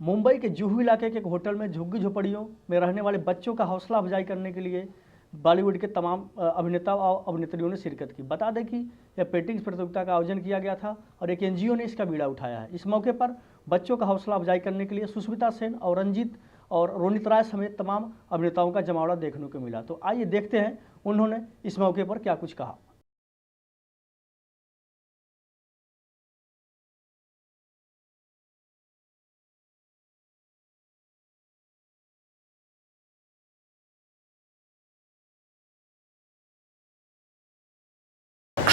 मुंबई के जुहू इलाके के एक होटल में झुग्गी झोपड़ियों में रहने वाले बच्चों का हौसला अफजाई करने के लिए बॉलीवुड के तमाम अभिनेता और अभिनेत्रियों ने शिरकत की। बता दें कि यह पेंटिंग्स प्रतियोगिता का आयोजन किया गया था और एक एनजीओ ने इसका बीड़ा उठाया है। इस मौके पर बच्चों का हौसला अफजाई करने के लिए सुष्मिता सेन और रंजीत और रोनित राय समेत तमाम अभिनेताओं का जमावड़ा देखने को मिला। तो आइए देखते हैं उन्होंने इस मौके पर क्या कुछ कहा।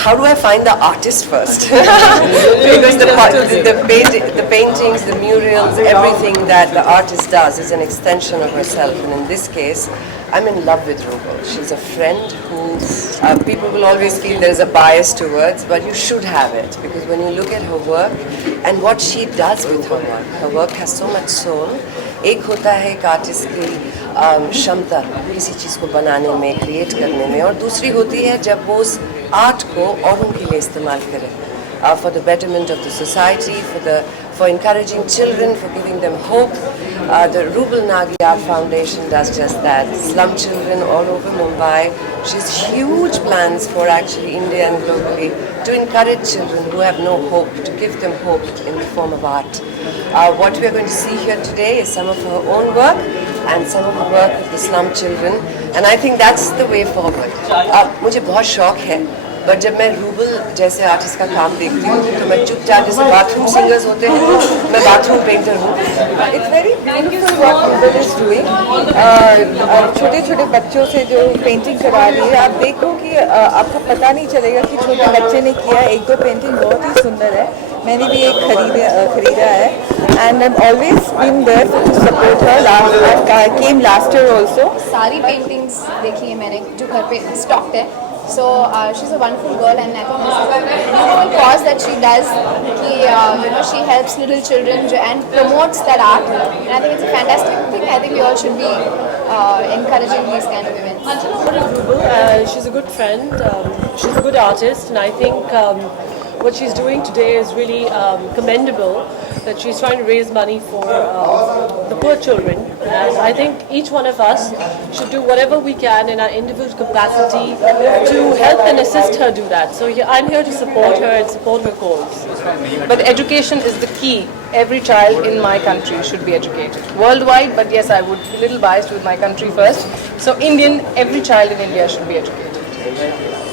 How do I find the artist first? Because the paintings, the murals, everything that the artist does is an extension of herself. And in this case, I'm in love with Rubal. She's a friend who people will always feel there is a bias towards, but you should have it. Because when you look at her work and what she does with her work has so much soul. एक होता है एक artist की क्षमता किसी चीज़ को बनाने में, क्रिएट करने में, और दूसरी होती है जब वो उस आर्ट को औरों के लिए इस्तेमाल करे, for the betterment of the society, for encouraging children, for giving them hope. The Rubal Nagi Art Foundation does just that. Slum children all over Mumbai. She has huge plans for actually India and globally to encourage children who have no hope, to give them hope in the form of art. What we are going to see here today is some of her own work and some of the work of the slum children, and I think that's the way forward. मुझे बहुत शौक है, but जब मैं rouble जैसे artist का काम देखती हूँ तो मैं चुपचाप, जैसे बाथरूम सिंगर्स होते हैं, मैं बाथरूम पेंटर हूँ। It's very beautiful what rouble is doing. छोटे छोटे बच्चों से जो पेंटिंग करा रही है, आप देखो कि आपको पता नहीं चलेगा कि छोटे बच्चे ने किया। एक दो पेंटिंग बहुत ही सुंदर है, मैंने भी एक खरीदा है, and I am always been there to support her. I came last year also. सारी पेंटिंग्स देखी है मैंने जो घर पे स्टॉक्ड है। So she's a wonderful girl, and I think this is a beautiful cause that she does. She helps little children and promotes that art, and I think it's a fantastic thing. I think we all should be encouraging these kind of events. She's a good friend. She's a good artist, and I think what she's doing today is really commendable. That she's trying to raise money for the poor children, and I think each one of us should do whatever we can in our individual capacity to help and assist her do that. So I'm here to support her and support her cause. But education is the key. Every child in my country should be educated. Worldwide, but yes, I would be a little biased with my country first. So every child in India should be educated.